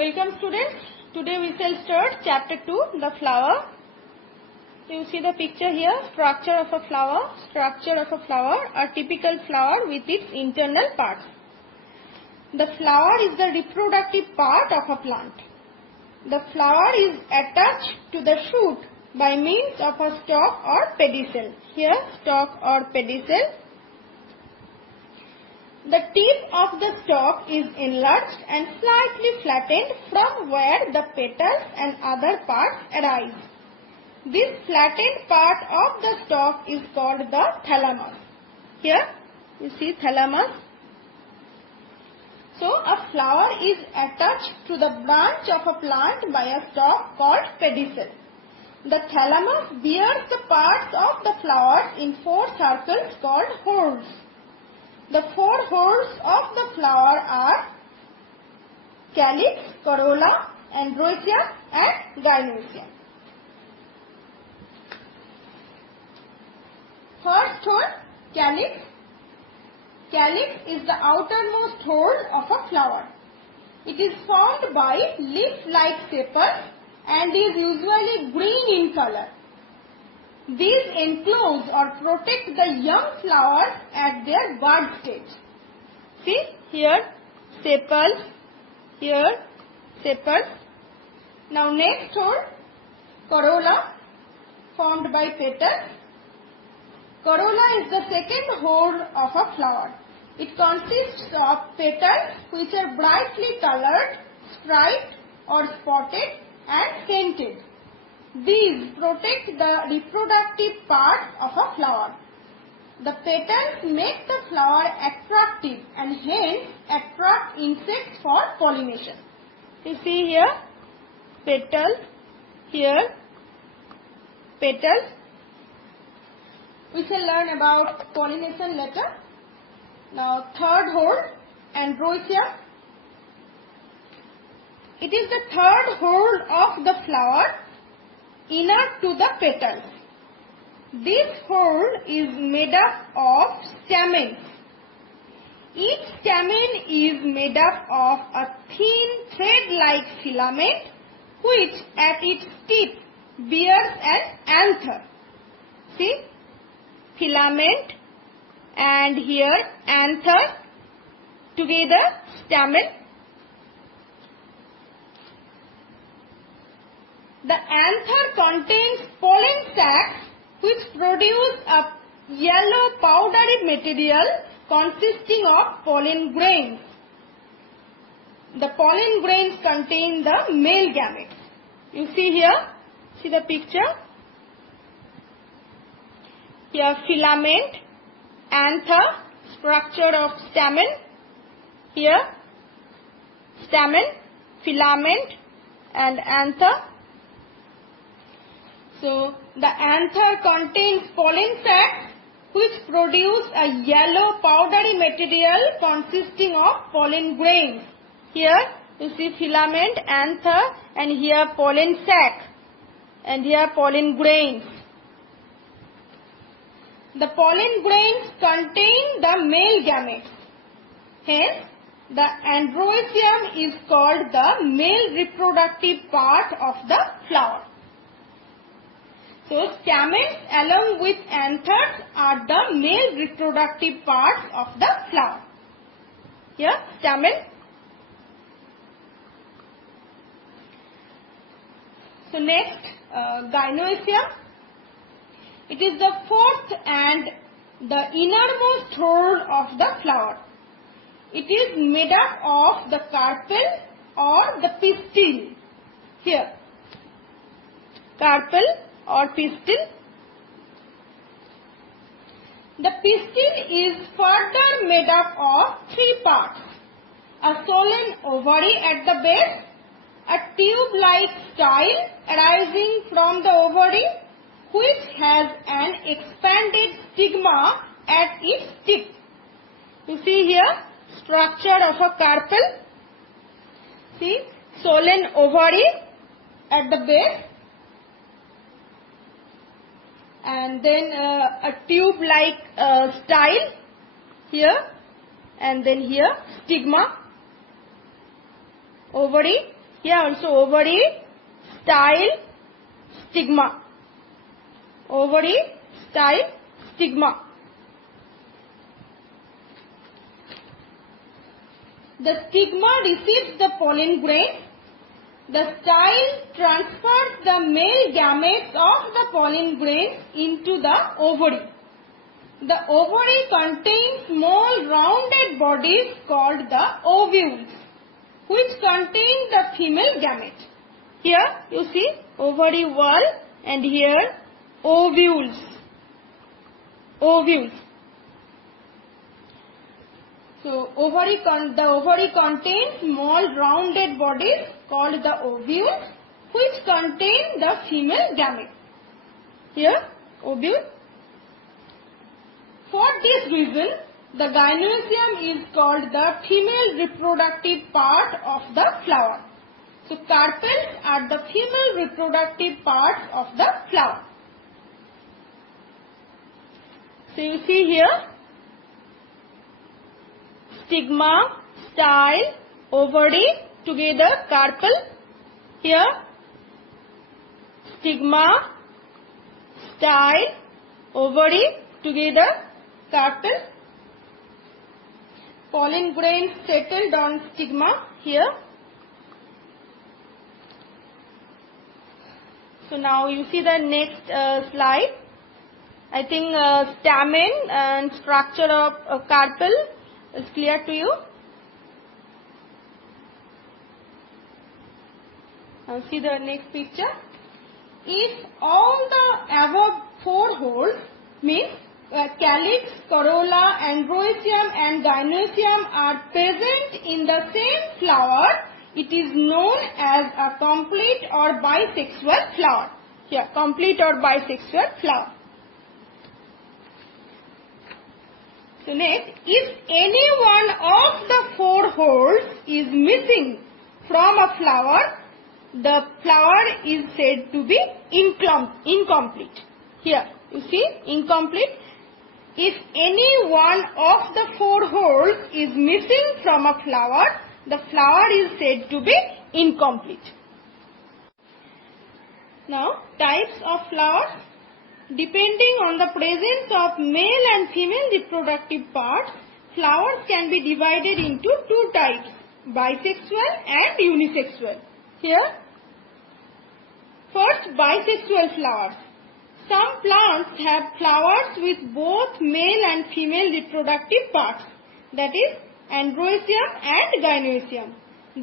Welcome students. Today we shall start chapter 2, the flower. You see the picture here, structure of a flower. Structure of a flower, a typical flower with its internal parts. The flower is the reproductive part of a plant. The flower is attached to the shoot by means of a stalk or pedicel. Here, stalk or pedicel. The tip of the stalk is enlarged and slightly flattened from where the petals and other parts arise. This flattened part of the stalk is called the thalamus. Here you see thalamus. So a flower is attached to the branch of a plant by a stalk called pedicel. The thalamus bears the parts of the flowers in four circles called whorls. The four whorls of the flower are calyx, corolla, androecium and gynoecium. First whorl, calyx. Calyx is the outermost whorl of a flower. It is formed by leaf-like sepals and is usually green in color. These enclose or protect the young flowers at their bud stage. See here sepals, here sepals. Now next whorl, corolla, formed by petals. Corolla is the second whorl of a flower. It consists of petals which are brightly colored, striped or spotted and scented. These protect the reproductive parts of a flower. The petals make the flower attractive and hence attract insects for pollination. You see here petals, here petals. We shall learn about pollination later. Now third whorl, androecium. It is the third whorl of the flower, inner to the petals. This whorl is made up of stamens. Each stamen is made up of a thin thread-like filament which at its tip bears an anther. See, filament and here anther, together stamen. The anther contains pollen sacs which produce a yellow powdery material consisting of pollen grains. The pollen grains contain the male gametes. You see here, see the picture. Here filament, anther, structure of stamen. Here stamen, filament and anther. So the anther contains pollen sacs which produce a yellow powdery material consisting of pollen grains. Here you see filament, anther and here pollen sac and here pollen grains. The pollen grains contain the male gametes. Hence the androecium is called the male reproductive part of the flower. So stamens along with anthers are the male reproductive parts of the flower. Here stamen. So next gynoecium. It is the fourth and the innermost whorl of the flower. It is made up of the carpel or the pistil. Here carpel or pistil. The pistil is further made up of three parts: a solen ovary at the base, a tube-like style arising from the ovary which has an expanded stigma at its tip. You see here structure of a carpel. See, solen ovary at the base and then a tube-like style here and then here stigma, ovary Here also ovary, style, stigma. Ovary, style, stigma. The stigma receives the pollen grain. The style transfers the male gametes of the pollen grains into the ovary. The ovary contains small rounded bodies called the ovules, which contain the female gamete. Here you see ovary wall and here ovules. Ovules. So the ovary contains small rounded bodies called the ovules, which contain the female gamete. Here ovule. For this reason, the gynoecium is called the female reproductive part of the flower. So carpels are the female reproductive parts of the flower. So you see here, stigma, style, ovary, together carpel. Here, stigma, style, ovary, together carpel. Pollen grains settled on stigma here. So now you see the next slide. I think stamen and structure of carpel is clear to you. Now see the next picture. If all the above four holes, means calyx, corolla, androecium and gynoecium, are present in the same flower, it is known as a complete or bisexual flower. Here, complete or bisexual flower. So next, if any one of the four holes is missing from a flower, the flower is said to be incomplete. Here, you see, incomplete. If any one of the four holes is missing from a flower, the flower is said to be incomplete. Now, types of flowers. Depending on the presence of male and female reproductive parts, flowers can be divided into two types, bisexual and unisexual. Here, first, bisexual flowers. Some plants have flowers with both male and female reproductive parts, that is, androecium and gynoecium.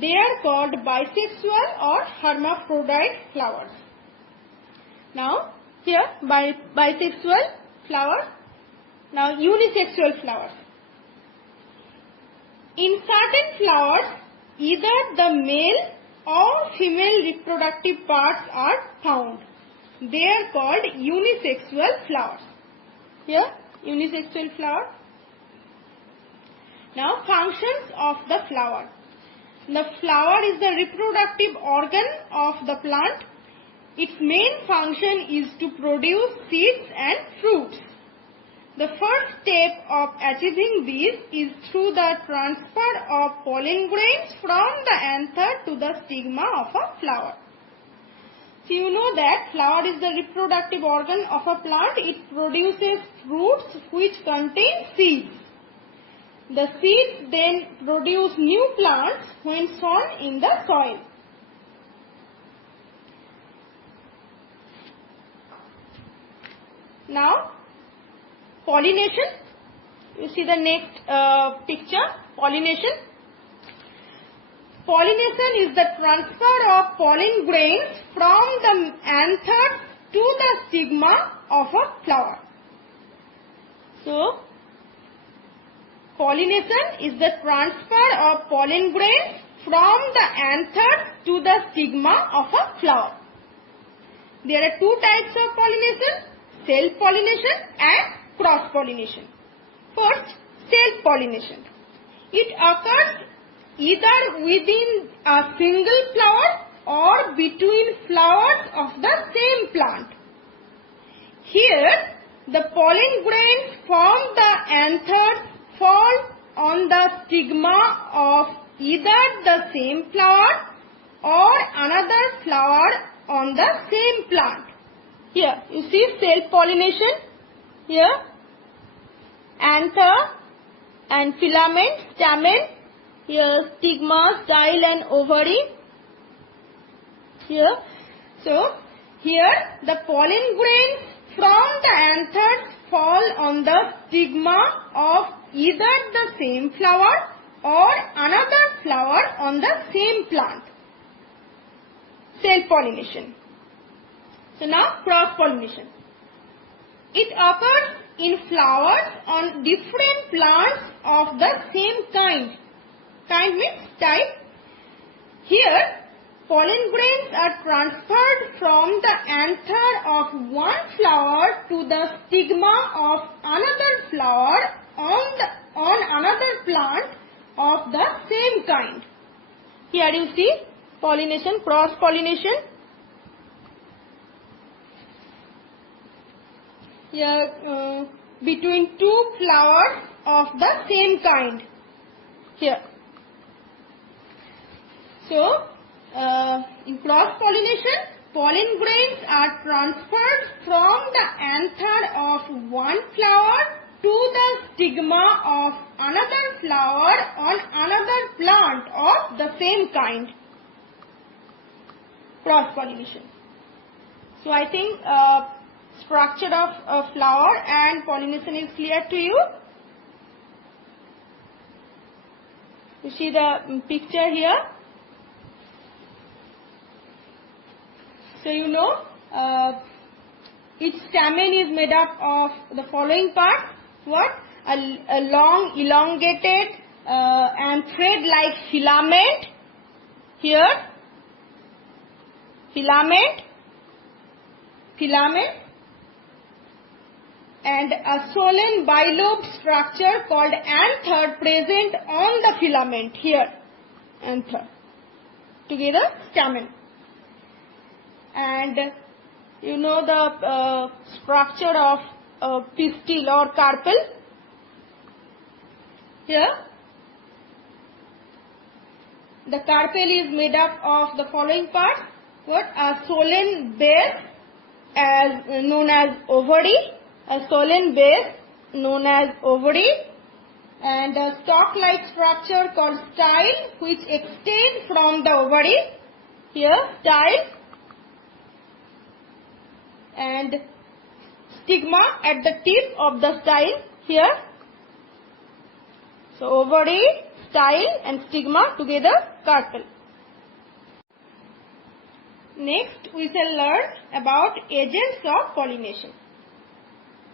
They are called bisexual or hermaphrodite flowers. Now, here, bisexual flowers. Now, unisexual flowers. In certain flowers, either the male or female reproductive parts are found. They are called unisexual flowers. Here, unisexual flower. Now, functions of the flower. The flower is the reproductive organ of the plant. Its main function is to produce seeds and fruits. The first step of achieving this is through the transfer of pollen grains from the anther to the stigma of a flower. So you know that flower is the reproductive organ of a plant. It produces fruits which contain seeds. The seeds then produce new plants when sown in the soil. Now, pollination. You see the next picture, pollination. Pollination is the transfer of pollen grains from the anther to the stigma of a flower. So, pollination is the transfer of pollen grains from the anther to the stigma of a flower. There are two types of pollination, self-pollination and cross-pollination. First, self-pollination. It occurs either within a single flower or between flowers of the same plant. Here, the pollen grains from the anthers fall on the stigma of either the same flower or another flower on the same plant. Here you see self-pollination. Here anther and filament, stamen. Here stigma, style and ovary. Here, so here the pollen grains from the anthers fall on the stigma of either the same flower or another flower on the same plant. Self-pollination. So now cross-pollination. It occurs in flowers on different plants of the same kind. Kind means type. Here pollen grains are transferred from the anther of one flower to the stigma of another flower on another plant of the same kind. Here you see pollination, cross-pollination. Here between two flowers of the same kind. Here. So in cross-pollination, pollen grains are transferred from the anther of one flower to the stigma of another flower on another plant of the same kind. Cross-pollination. So I think structure of a flower and pollination is clear to you. You see the picture here. So you know each stamen is made up of the following parts. What? A long elongated and thread-like filament. Here filament and a swollen bilobed structure called anther present on the filament. Here anther, together stamen. And you know the structure of pistil or carpel. Here the carpel is made up of the following parts. What? A swollen base known as ovary, and a stalk-like structure called style which extends from the ovary. Here style. And stigma at the tip of the style. Here. So ovary, style and stigma together carpel. Next we shall learn about agents of pollination.